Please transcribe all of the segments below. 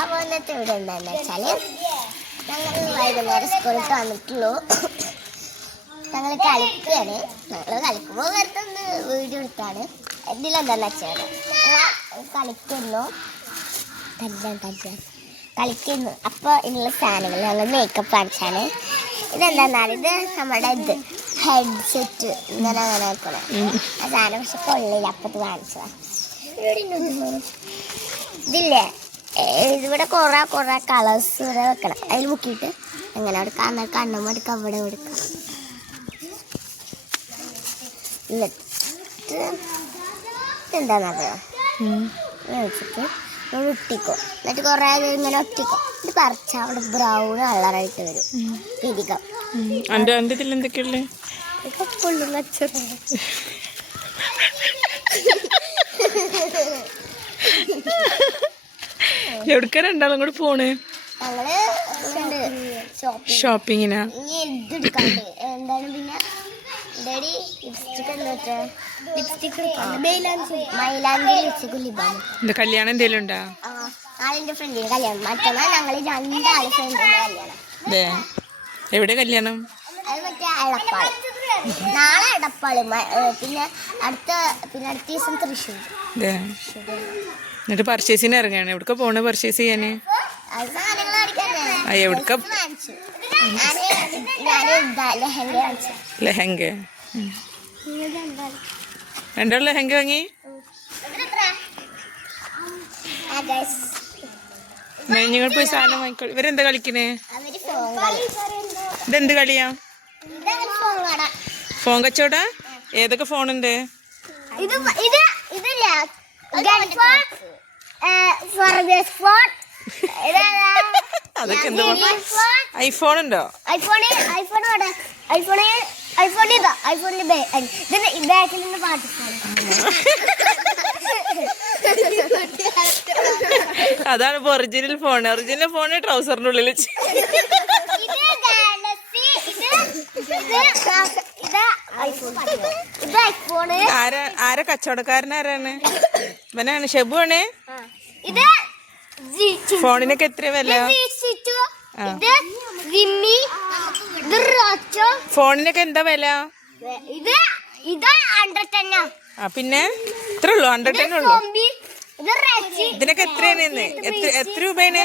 അപ്പോൾ ഇന്നത്തെ ഇവിടെ എന്താണെന്ന് വെച്ചാൽ ഞങ്ങൾ വൈകുന്നേരം സ്കൂളിൽ വന്നിട്ടുള്ളൂ ഞങ്ങൾ കളിക്കുകയാണ് ഞങ്ങൾ കളിക്കുമ്പോൾ വെറുതെ വീഡിയോ എടുത്താണ് ഇതിലെന്താണെന്ന് വെച്ചാൽ കളിക്കുന്നു. കളിക്കുന്നു അപ്പോൾ ഇതിനുള്ള സാധനങ്ങൾ ഞങ്ങൾ മേക്കപ്പ് കാണിച്ചാണ്. ഇതെന്താണെന്നാൽ ഇത് നമ്മുടെ ഇത്. ഹെഡ്സെറ്റ് ഇങ്ങനെ അങ്ങനെ വെക്കണേ ആ സാധനം പക്ഷെ കൊള്ളില്ല അപ്പത്ത് കാണിച്ചതാ. ഇതില്ലേ? ഇതിവിടെ കുറേ കുറേ കളേഴ്സ് ഇവിടെ വെക്കണം. അതിൽ മുക്കിയിട്ട് അങ്ങനെ അവിടെ കണ്ണ കണ്ണും എടുക്കാം അവിടെ എടുക്കാം. എന്നിട്ട് എന്താണെന്നറിയോ വെച്ചിട്ട് നമ്മൾ ഒട്ടിക്കും. എന്നിട്ട് കുറേ ഇങ്ങനെ ഒട്ടിക്കും. ഇത് പറിച്ച അവിടെ ബ്രൗൺ കളറായിട്ട് വരും. പിരികം എന്റെ എന്റെ ഇതിൽ എന്തൊക്കെയുള്ളേ? എവിടക്ക രണ്ടാളും കൂടെ പോണ്? ഷോപ്പിങ്ങിനാ? കല്യാണം എന്തേലും ഉണ്ടാ? ആളിന്റെ ഫ്രണ്ടിന്റെ കല്യാണം. മറ്റന്നാൾ ഞങ്ങൾ രണ്ടാളുടെ ഫ്രണ്ടിന്റെ കല്യാണം. എവിടെ കല്യാണം? നാളെ എടപ്പാൾ പിന്നെ അടുത്ത പിന്നെ അടുത്ത ദിവസം തൃശ്ശൂർ. എന്നിട്ട് പർച്ചേസിന് ഇറങ്ങാണ്. എവിടക്ക പോണ പർച്ചേസ് ചെയ്യാന്? എവിടക്ക? ലെഹങ്ക വാങ്ങിച്ചു. ലെഹങ്ക. വാങ്ങി? നിങ്ങൾ പോയി സാധനം വാങ്ങിക്കോ. ഇവരെന്താ കളിക്കണേ? ഇതെന്ത് കളിയാ? ഫോൺ കച്ചവട ഏതൊക്കെ ഫോണുണ്ട്? അതൊക്കെ എന്താ ഐഫോൺ ഉണ്ടോ? ഐഫോൺ ഐഫോൺ ഇതാ. ഐഫോണിന്റെ ഇതിന്റെ ബാക്കിൽ നിന്ന് പാട്ട് ഫോൺ അതാണ് ഇപ്പൊ ഒറിജിനൽ ഫോൺ ഒറിജിനൽ ഫോൺ ട്രൗസറിന്റെ ഉള്ളിൽ ആരാ ആരാ ഇവനാണ്. ഷെബു ആണ്. ഫോണിനൊക്കെ എത്ര വില? ഫോണിനൊക്കെ എന്താ വില? പിന്നെ? ഇത്ര ഉള്ളൂ. ഹൺഡ്രഡ് ടെൻ ഉള്ളു ഇതിനൊക്കെ എത്രയാണ് എത്ര രൂപയാണ്?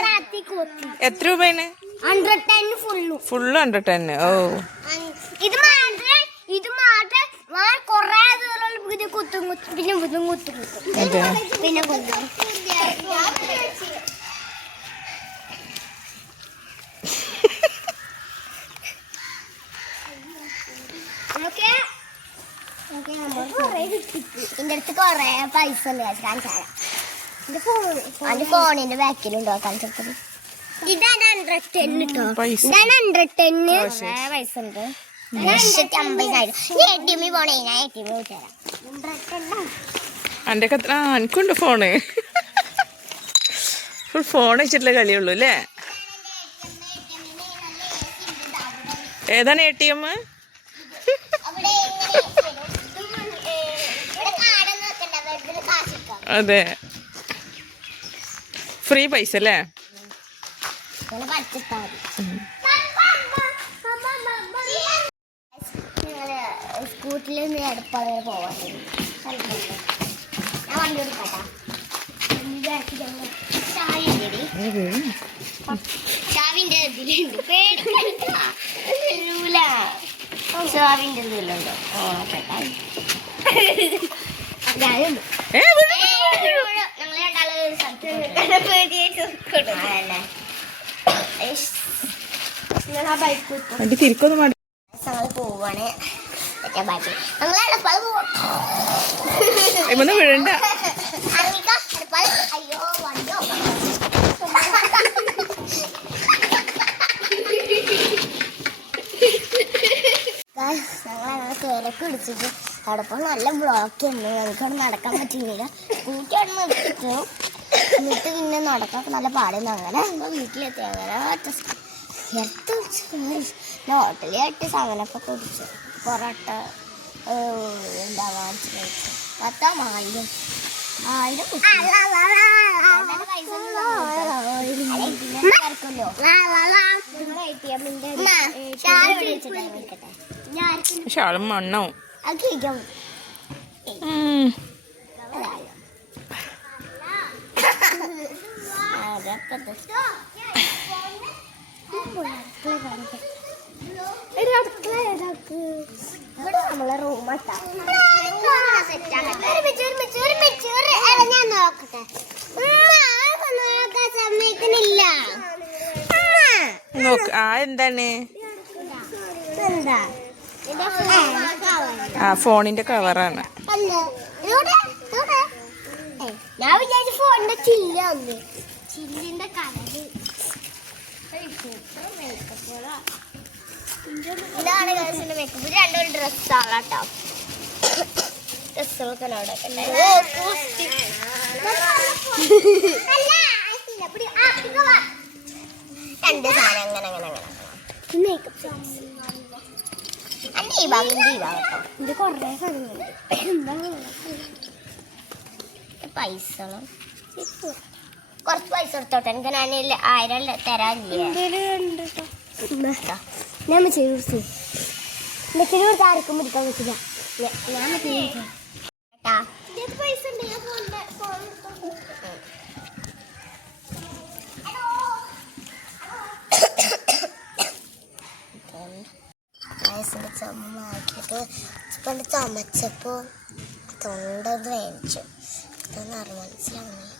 എത്ര രൂപയാണ്? ഹൺഡ്രഡ് ടെൻ ഫുള്ളും ഫുള്ള് ഹൺഡ്രഡ് ടെൻ ഓ. ഇത് മാത്രം ഇത് മാത്രം കൊറേ ദൂരം ഇത് കുത്തും കുത്തും പിന്നെ ഇതും കുത്തും പിന്നെ കുത്തും നമുക്ക് എന്റെ അടുത്ത് കൊറേ പൈസ ഉണ്ട് കാണിച്ചാൽ എന്റെ ഫോണിന്റെ ബാക്കിലുണ്ടോ കാണിച്ചത് ഇതാണ് ഹൺഡ്രഡ് ടെൻ കേട്ടോ. ഇതാണ് ഹൺഡ്രഡ് ടെന്ന് പൈസ ഉണ്ട് ഞാൻ ആ എനിക്കുണ്ട് ഫോണ്. ഫുൾ ഫോൺ വെച്ചിട്ടുള്ള കളിയുള്ളൂ അല്ലേ? ഏതാണ് എ ടി എം അതെ. ഫ്രീ പൈസ അല്ലേ? സ്കൂട്ടിൽ നിന്ന് എടപ്പാള പോവാൻ ഞാൻ വണ്ടി എടുക്കട്ടാ ചാവിന്റെ ഇതിലുണ്ട്. പേടിക്കണ്ട. വരൂല ചാവിന്റെ ഇതിലുണ്ടോ. ഓ കേട്ടാ. ഞങ്ങൾ രണ്ടാളും ഒരു സ്ഥലത്ത് ആ ബൈക്ക് വണ്ടി തിരിക്കൊന്നും വേണ്ട. ഞങ്ങൾ പോവാണ്. ഞങ്ങൾ വീഴണ്ട? അയ്യോ ഞങ്ങളങ്ങനെ പിടിച്ചിട്ട് നല്ല ബ്ലോക്ക് ഉണ്ട് ഞങ്ങൾക്ക് അവിടെ നടക്കാൻ പറ്റുന്നില്ല സ്കൂട്ടി അവിടെ നിർത്തിച്ചു എന്നിട്ട് പിന്നെ നടക്കാൻ നല്ല പാടുന്നു അങ്ങനെ വീട്ടിലെത്തി. അങ്ങനെ ഒറ്റ എടുത്ത് ഹോട്ടലിൽ എട്ട് സാധനമൊക്കെ കുടിച്ചു. പൊറോട്ട എന്താ വാങ്ങിച്ചു കഴിച്ചു പത്താം ആയിരം ആയിരം ഷാളും മണ്ണാവും അതൊക്കെ നോക്കട്ടെ നോക്ക്. ആ എന്താണ്? എന്താ ആ ഫോണിന്റെ കവറാണ്. ഞാൻ വിചാരിച്ചു ഫോണിന്റെ ചില്ലാന്ന് ചില്ലിന്റെ കളറ് ഇതാണ് ഗേൾസിന്റെ മേക്കപ്പ് രണ്ടൊരു ഡ്രസ്സാണ് കേട്ടോ. ഡ്രസ്സുകളൊക്കെ അവിടെ രണ്ട് സാധനം അങ്ങനെ അങ്ങനെ അങ്ങനെ മേക്കപ്പ് അല്ല ഈ ഭാഗം ഈ ഭാഗം കേട്ടോ. ഇത് കുറേ സാധനങ്ങളുണ്ട്. പൈസ കുറച്ച് പൈസ എടുത്തോട്ടെ എനിക്ക് ഞാൻ ആയിരം തരാൻ തരാനില്ലേ ഞാൻ ചെയ്തു മെച്ചിന് കൊടുത്ത് ആർക്കും പിടിക്കാൻ പറ്റില്ല ഞാൻ പൈസ ഉണ്ട് ഞാൻ ചുമ്മാക്കിയിട്ട് പണ്ട് ചുമച്ചപ്പോൾ വേവിച്ചു അതൊന്നും അറിയാൻ മനസ്സിലാവുന്നില്ല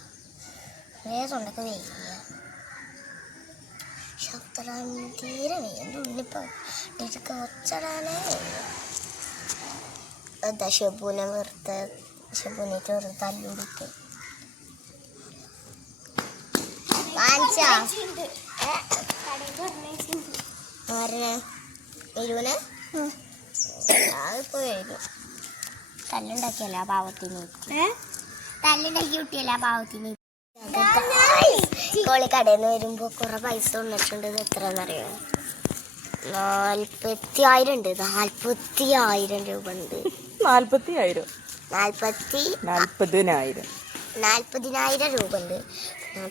വേറെ തൊണ്ടൊക്കെ വേവില്ല ശബ്ദം തീരെ വയ്യ എന്റെ ഒച്ചടാനേ. വയ്യ എന്താ ഷെബുനെ വെറുതെ ഷെബുനേറ്റ് വെറുതെ വാങ്ങിച്ചാ? ആരനെ എരുവിനെ അതിപ്പോ വരും. തല്ലുണ്ടാക്കിയല്ല ആ പാവത്തിന് തല്ലുണ്ടാക്കി കിട്ടിയല്ല ആ പാവത്തിന് കോളി കടയിൽ നിന്ന് വരുമ്പോൾ കുറെ പൈസ വന്നിട്ടുണ്ട് ഇത് എത്രയെന്നറിയോ നാൽപ്പത്തി ആയിരം ഉണ്ട് നാൽപ്പത്തി ആയിരം രൂപ ഉണ്ട് നാൽപ്പത്തി ആയിരം നാൽപ്പത്തി നാൽപ്പതിനായിരം നാൽപ്പതിനായിരം രൂപ ഉണ്ട്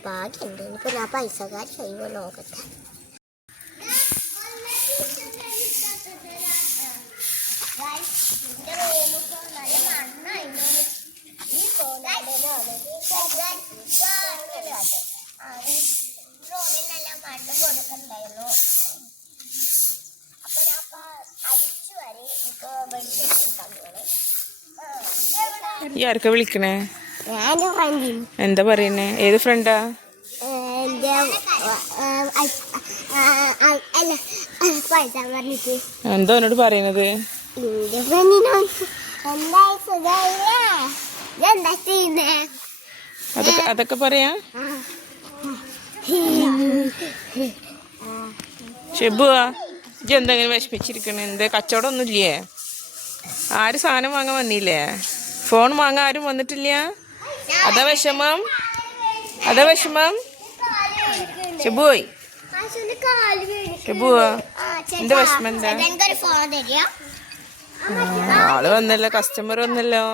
ബാക്കിയുണ്ട് ഇനിയിപ്പോ ഞാൻ പൈസക്കാരി കഴിയുമ്പോൾ നോക്കട്ടെ മണ്ണും കൊടുക്കണ്ടായിരുന്നു അപ്പൊ ഞാൻ അടിച്ചു വരെ എനിക്ക് വെളിച്ചം കിട്ടാൻ പോകണം ആർക്കാ വിളിക്കണേ എന്താ പറയുന്നേ ഏത് ഫ്രണ്ടാ എന്താ എന്നോട് പറയുന്നത് എന്താ സുഖമില്ലേ ചെയ്യുന്നേ? അതൊക്കെ അതൊക്കെ പറയാ? ഷെബുവാ ഇജ്ജ് എന്തെങ്കിലും വിഷമിച്ചിരിക്കണ. എന്ത് കച്ചവടം ഒന്നുമില്ലേ ആരും സാധനം വാങ്ങാൻ വന്നില്ലേ? ഫോൺ വാങ്ങാൻ ആരും വന്നിട്ടില്ല? അതാ വിഷമം. അതാ വിഷമം. ഷെബുവോയ് ഷെബുവാ എന്താ വിഷമം എന്താ? ആൾ വന്നല്ലോ കസ്റ്റമർ വന്നല്ലോ.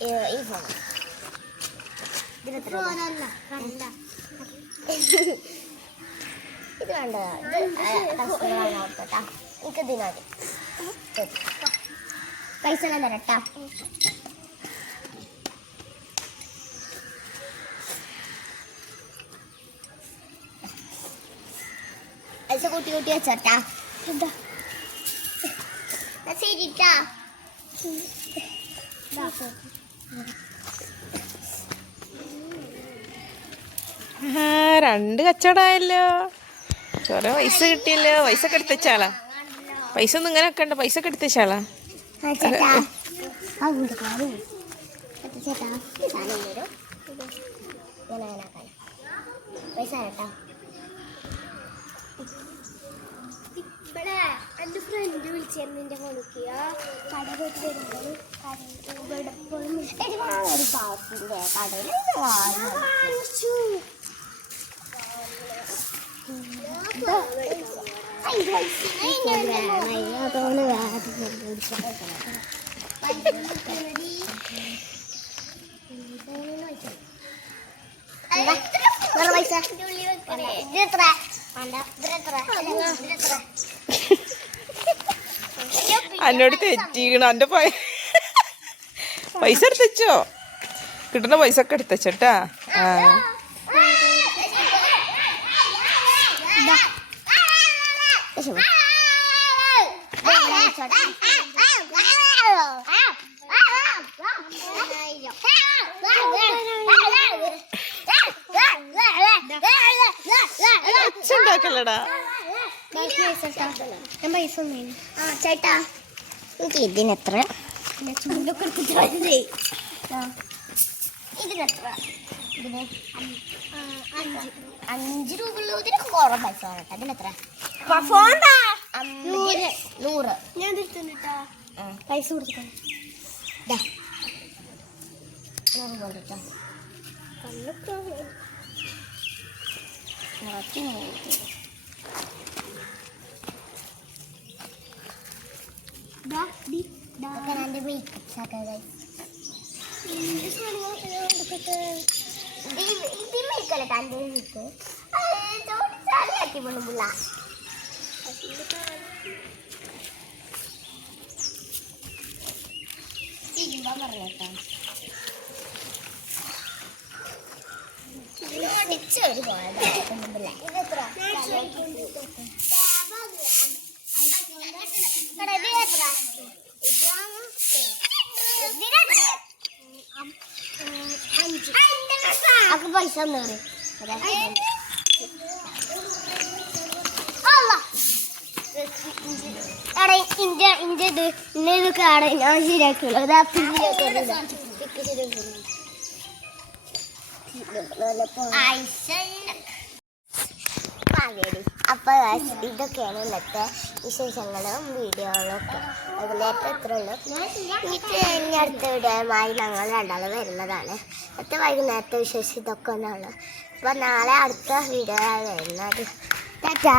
ഈ ഫോൺ ഇത് വേണ്ട ഓർത്തോട്ടാ എനിക്ക് ഇതിനാതി പൈസ ഞാൻ തരട്ടാ പൈസ കൂട്ടി കൂട്ടി വെച്ചോട്ടാ എന്താ ശരിട്ടാ രണ്ട് കച്ചവടമായല്ലോ ചോര പൈസ കിട്ടിയല്ലോ. പൈസ ഒക്കെ എടുത്തച്ചാളാ പൈസ ഒന്നും ഇങ്ങനെ വെക്കണ്ട. പൈസ ഒക്കെ എടുത്തച്ചാളാ എന്റെ ഫ്രണ്ട് വിളിച്ചിരുന്നു. എന്റെ ഫോണിക്ക് ആ കട പോയിട്ട് വരുമ്പോൾ ഇവിടെ പോയി ഒരു പാവത്തിന്റെ കടയിൽ അതോട് പൈസ. ഇതെത്ര ഇതെത്ര ഇതെത്ര എന്നോട് തെറ്റീണ എന്റെ പൈസ എടുത്തച്ചോ കിട്ടുന്ന പൈസ ഒക്കെ എടുത്തച്ചട്ടാ ആ. ഞാൻ പൈസ ആ ചേട്ടാ. എനിക്ക് ഇതിനെത്ര ചൂണ്ടൊക്കെ എടുത്തിട്ട് ഇതിനെത്ര ഇതിന് അഞ്ച്. രൂപ ഉള്ളൂ ഇതിനൊക്കെ കുറവ് പൈസ വേണം കേട്ടോ. ഇതിനെത്ര നൂറ്. ഞാൻ ഞാൻ പൈസ കൊടുക്കാം നൂറ് കൊണ്ടിട്ടോ നിറച്ച് നൂറ് ഇതൊക്കെ എന്റെ മേക്കപ്പ് സാക്കാതെ ഇത് മേക്കല്ല Aku bayi sana ni. Allah. Ara ince ince de ne bu kadar inançlı yapıyorlar. Daha pizzi അപ്പോൾ ഇതൊക്കെയാണ് ഇന്നത്തെ വിശേഷങ്ങളും വീഡിയോകളും ഒക്കെ. അതിലേക്ക് എത്ര ഉള്ളു. എന്നിട്ട് ഇനി അടുത്ത വീഡിയോയുമായി ഞങ്ങൾ രണ്ടാളും വരുന്നതാണ്. അടുത്ത വൈകുന്നേരത്തെ വിശേഷം ഇതൊക്കെ ഒന്നാണ്. അപ്പൊ നാളെ അടുത്ത വീഡിയോ വരുന്നത്. ടാറ്റാ.